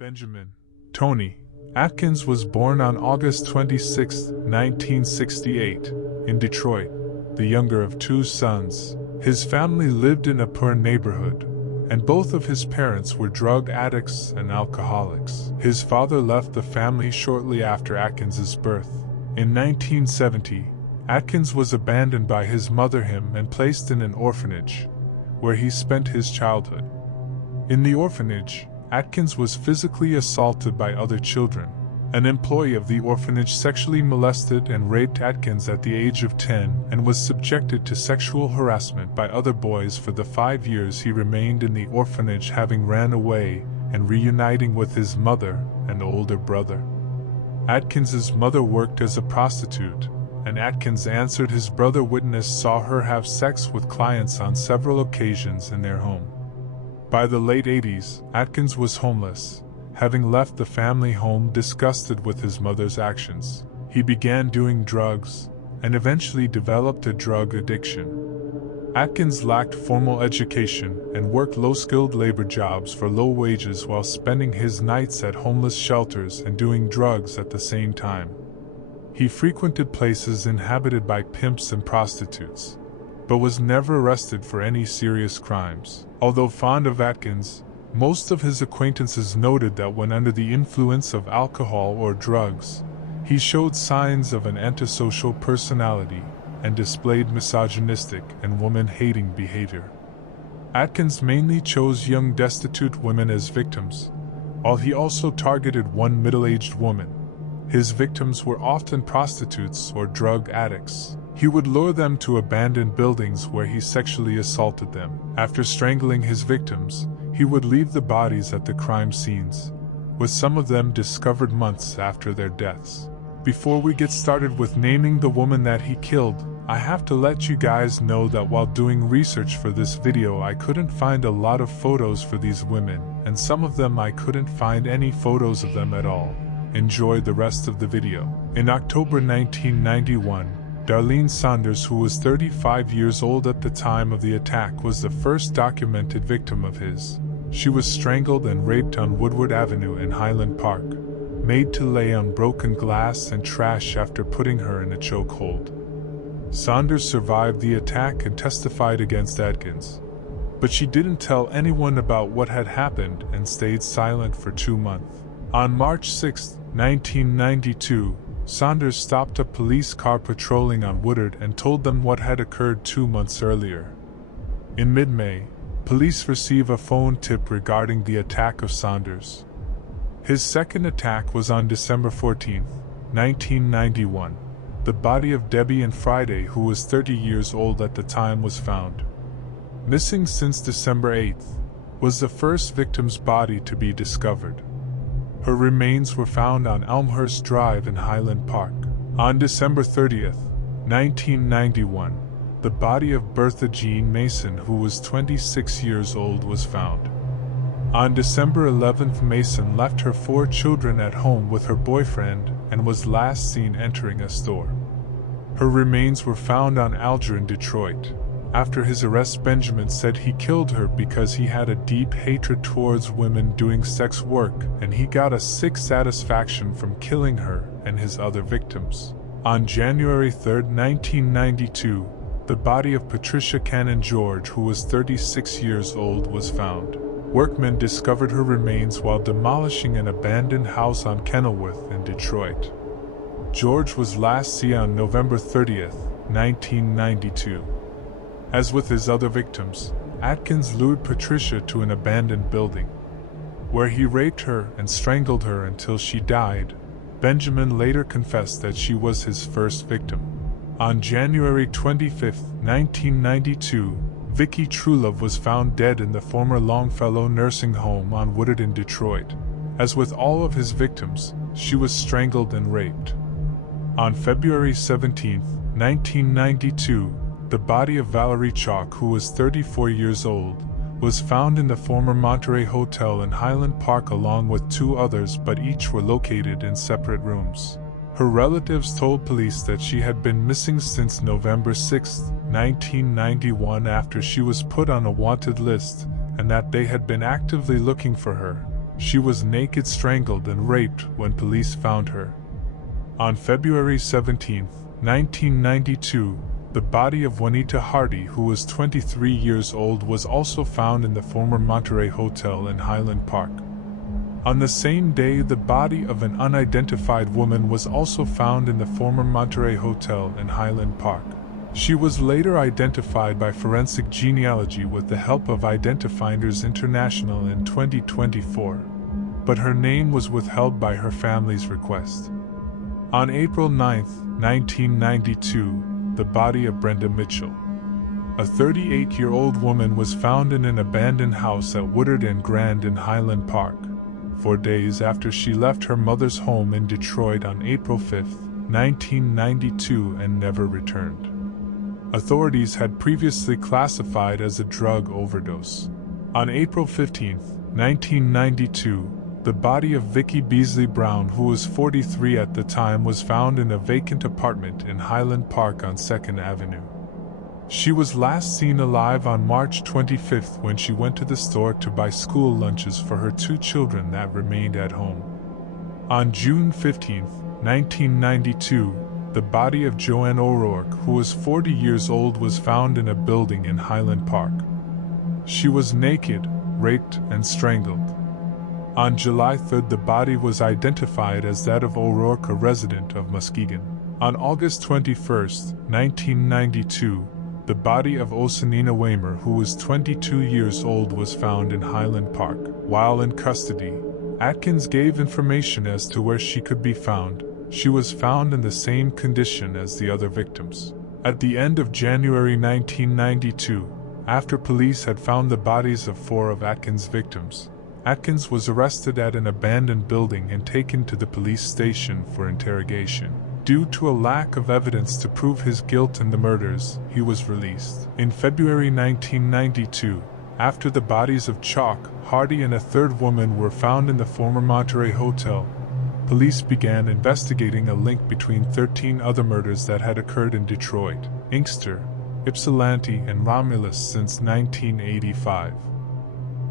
Benjamin Tony Atkins was born on August 26, 1968, in Detroit, the younger of two sons. His family lived in a poor neighborhood, and both of his parents were drug addicts and alcoholics. His father left the family shortly after Atkins's birth. In 1970, Atkins was abandoned by his mother and placed in an orphanage, where he spent his childhood. In the orphanage, Atkins was physically assaulted by other children. An employee of the orphanage sexually molested and raped Atkins at the age of 10 and was subjected to sexual harassment by other boys for the 5 years he remained in the orphanage, having ran away and reuniting with his mother and older brother. Atkins's mother worked as a prostitute, and Atkins answered his brother witnessed saw her have sex with clients on several occasions in their home. By the late 80s, Atkins was homeless, having left the family home disgusted with his mother's actions. He began doing drugs, and eventually developed a drug addiction. Atkins lacked formal education and worked low-skilled labor jobs for low wages while spending his nights at homeless shelters and doing drugs at the same time. He frequented places inhabited by pimps and prostitutes, but was never arrested for any serious crimes. Although fond of Atkins, most of his acquaintances noted that when under the influence of alcohol or drugs, he showed signs of an antisocial personality and displayed misogynistic and woman-hating behavior. Atkins mainly chose young destitute women as victims, while he also targeted one middle-aged woman. His victims were often prostitutes or drug addicts. He would lure them to abandoned buildings where he sexually assaulted them. After strangling his victims, he would leave the bodies at the crime scenes, with some of them discovered months after their deaths. Before we get started with naming the woman that he killed, I have to let you guys know that while doing research for this video I couldn't find a lot of photos for these women, and some of them I couldn't find any photos of them at all. Enjoy the rest of the video. In October 1991, Darlene Saunders, who was 35 years old at the time of the attack, was the first documented victim of his. She was strangled and raped on Woodward Avenue in Highland Park, made to lay on broken glass and trash after putting her in a chokehold. Saunders survived the attack and testified against Atkins, but she didn't tell anyone about what had happened and stayed silent for 2 months. On March 6, 1992, Saunders stopped a police car patrolling on Woodward and told them what had occurred 2 months earlier. In mid-May, police receive a phone tip regarding the attack of Saunders. His second attack was on December 14, 1991. The body of Debbie and Friday, who was 30 years old at the time, was found. Missing since December 8, was the first victim's body to be discovered. Her remains were found on Elmhurst Drive in Highland Park. On December 30, 1991, the body of Bertha Jean Mason, who was 26 years old, was found. On December 11, Mason left her 4 children at home with her boyfriend and was last seen entering a store. Her remains were found on Alger in Detroit. After his arrest, Benjamin said he killed her because he had a deep hatred towards women doing sex work, and he got a sick satisfaction from killing her and his other victims. On January 3, 1992, the body of Patricia Cannon George, who was 36 years old, was found. Workmen discovered her remains while demolishing an abandoned house on Kenilworth in Detroit. George was last seen on November 30, 1992. As with his other victims, Atkins lured Patricia to an abandoned building, where he raped her and strangled her until she died. Benjamin later confessed that she was his first victim. On January 25, 1992, Vicky Truelove was found dead in the former Longfellow nursing home on Woodward in Detroit. As with all of his victims, she was strangled and raped. On February 17, 1992, the body of Valerie Chalk, who was 34 years old, was found in the former Monterey Hotel in Highland Park along with 2 others, but each were located in separate rooms. Her relatives told police that she had been missing since November 6, 1991, after she was put on a wanted list, and that they had been actively looking for her. She was naked, strangled, and raped when police found her. On February 17, 1992, the body of Juanita Hardy, who was 23 years old, was also found in the former Monterey Hotel in Highland Park. On the same day, the body of an unidentified woman was also found in the former Monterey Hotel in Highland Park. She was later identified by forensic genealogy with the help of Identifinders International in 2024, but her name was withheld by her family's request. On April 9, 1992, the body of Brenda Mitchell, a 38-year-old woman, was found in an abandoned house at Woodward and Grand in Highland Park, 4 days after she left her mother's home in Detroit on April 5, 1992, and never returned. Authorities had previously classified as a drug overdose. On April 15, 1992, the body of Vicki Beasley Brown, who was 43 at the time, was found in a vacant apartment in Highland Park on 2nd Avenue. She was last seen alive on March 25 when she went to the store to buy school lunches for her 2 children that remained at home. On June 15, 1992, the body of Joanne O'Rourke, who was 40 years old, was found in a building in Highland Park. She was naked, raped, and strangled. On July 3, the body was identified as that of O'Rourke, a resident of Muskegon. On August 21, 1992, the body of Osanina Waymer, who was 22 years old, was found in Highland Park. While in custody, Atkins gave information as to where she could be found. She was found in the same condition as the other victims. At the end of January 1992, after police had found the bodies of 4 of Atkins' victims, Atkins was arrested at an abandoned building and taken to the police station for interrogation. Due to a lack of evidence to prove his guilt in the murders, he was released. In February 1992, after the bodies of Chalk, Hardy, and a 3rd woman were found in the former Monterey Hotel, police began investigating a link between 13 other murders that had occurred in Detroit, Inkster, Ypsilanti, and Romulus since 1985.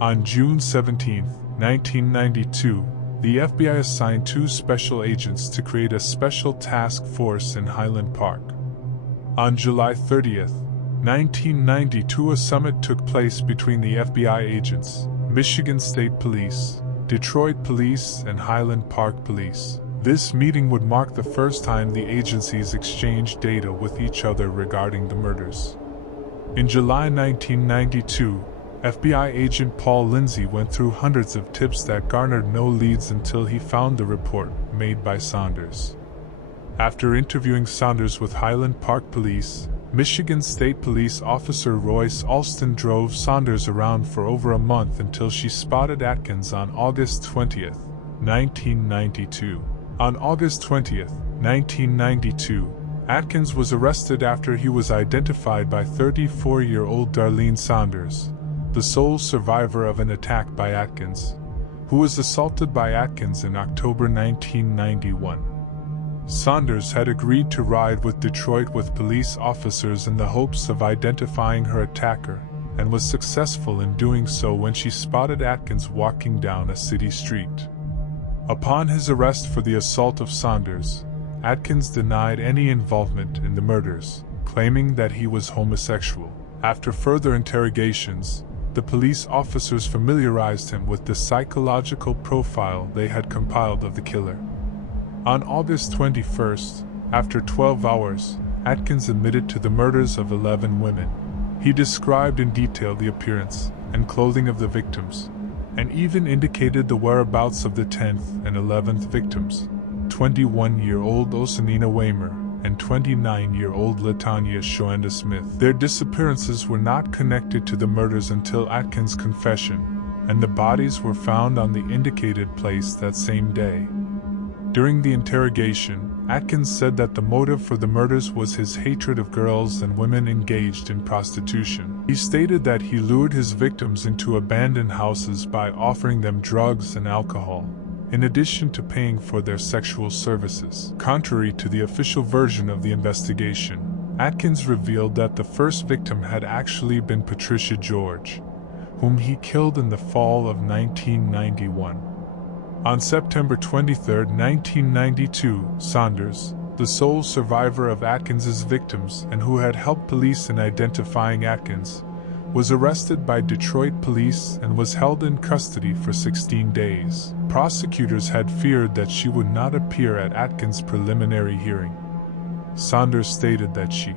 On June 17, 1992, the FBI assigned 2 special agents to create a special task force in Highland Park. On July 30, 1992, a summit took place between the FBI agents, Michigan State Police, Detroit Police, and Highland Park Police. This meeting would mark the first time the agencies exchanged data with each other regarding the murders. In July 1992, FBI agent Paul Lindsay went through hundreds of tips that garnered no leads until he found the report made by Saunders. After interviewing Saunders with Highland Park Police, Michigan State Police Officer Royce Alston drove Saunders around for over a month until she spotted Atkins on August 20, 1992. On August 20, 1992, Atkins was arrested after he was identified by 34-year-old Darlene Saunders, the sole survivor of an attack by Atkins, who was assaulted by Atkins in October 1991. Saunders had agreed to ride with Detroit with police officers in the hopes of identifying her attacker, and was successful in doing so when she spotted Atkins walking down a city street. Upon his arrest for the assault of Saunders, Atkins denied any involvement in the murders, claiming that he was homosexual. After further interrogations, the police officers familiarized him with the psychological profile they had compiled of the killer. On August 21st, after 12 hours, Atkins admitted to the murders of 11 women. He described in detail the appearance and clothing of the victims, and even indicated the whereabouts of the 10th and 11th victims, 21-year-old Osanina Waymer and 29-year-old Latanya Shoanda Smith. Their disappearances were not connected to the murders until Atkins' confession, and the bodies were found on the indicated place that same day. During the interrogation, Atkins said that the motive for the murders was his hatred of girls and women engaged in prostitution. He stated that he lured his victims into abandoned houses by offering them drugs and alcohol, in addition to paying for their sexual services. Contrary to the official version of the investigation, Atkins revealed that the first victim had actually been Patricia George, whom he killed in the fall of 1991. On September 23, 1992, Saunders, the sole survivor of Atkins's victims and who had helped police in identifying Atkins, was arrested by Detroit police and was held in custody for 16 days. Prosecutors had feared that she would not appear at Atkins' preliminary hearing. Saunders stated that she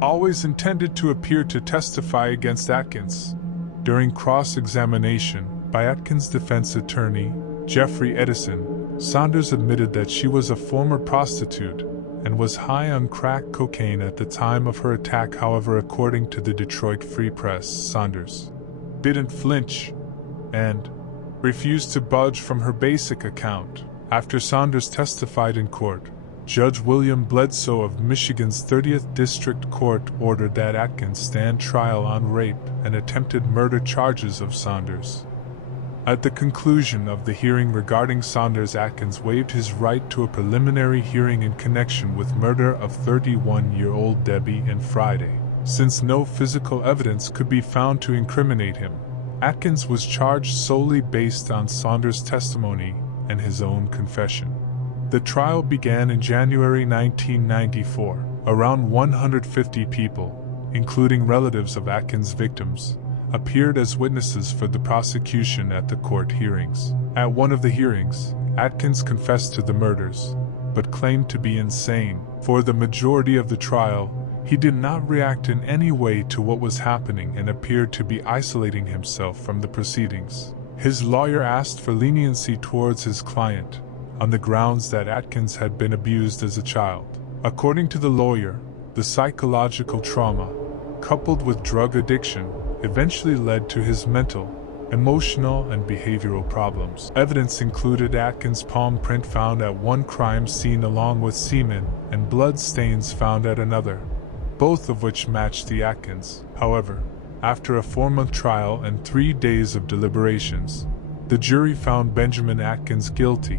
always intended to appear to testify against Atkins. During cross-examination by Atkins' defense attorney, Jeffrey Edison, Saunders admitted that she was a former prostitute and was high on crack cocaine at the time of her attack. However, according to the Detroit Free Press, Saunders didn't flinch and refused to budge from her basic account. After Saunders testified in court, Judge William Bledsoe of Michigan's 30th District Court ordered that Atkins stand trial on rape and attempted murder charges of Saunders. At the conclusion of the hearing regarding Saunders, Atkins waived his right to a preliminary hearing in connection with murder of 31-year-old Debbie and Friday. Since no physical evidence could be found to incriminate him, Atkins was charged solely based on Saunders' testimony and his own confession. The trial began in January 1994. Around 150 people, including relatives of Atkins' victims, appeared as witnesses for the prosecution at the court hearings. At one of the hearings, Atkins confessed to the murders, but claimed to be insane. For the majority of the trial, he did not react in any way to what was happening and appeared to be isolating himself from the proceedings. His lawyer asked for leniency towards his client, on the grounds that Atkins had been abused as a child. According to the lawyer, the psychological trauma, coupled with drug addiction, eventually led to his mental, emotional, and behavioral problems. Evidence included Atkins' palm print found at one crime scene along with semen and blood stains found at another, both of which matched the Atkins. However, after a 4-month trial and 3 days of deliberations, the jury found Benjamin Atkins guilty,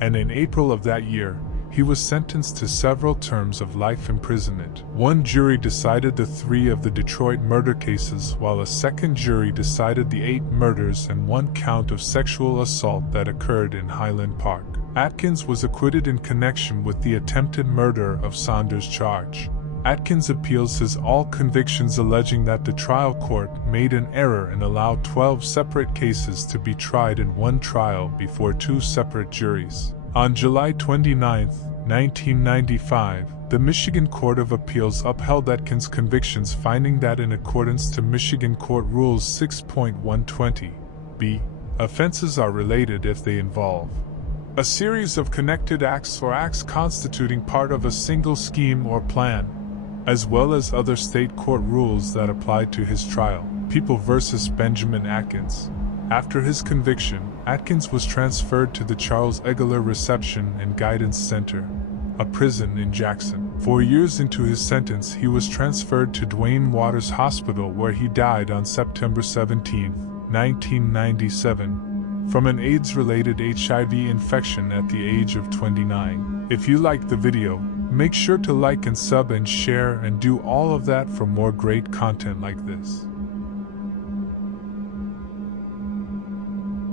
and in April of that year, he was sentenced to several terms of life imprisonment. One jury decided the 3 of the Detroit murder cases, while a second jury decided the 8 murders and 1 count of sexual assault that occurred in Highland Park. Atkins was acquitted in connection with the attempted murder of Saunders charge. Atkins appeals his all convictions, alleging that the trial court made an error and allowed 12 separate cases to be tried in one trial before 2 separate juries. On July 29, 1995, the Michigan Court of Appeals upheld Atkins' convictions, finding that in accordance to Michigan Court Rules 6.120b, offenses are related if they involve a series of connected acts or acts constituting part of a single scheme or plan, as well as other state court rules that apply to his trial. People v. Benjamin Atkins. After his conviction, Atkins was transferred to the Charles Eggeler Reception and Guidance Center, a prison in Jackson. 4 years into his sentence, he was transferred to Duane Waters Hospital, where he died on September 17, 1997, from an AIDS-related HIV infection at the age of 29. If you liked the video, make sure to like and sub and share and do all of that for more great content like this.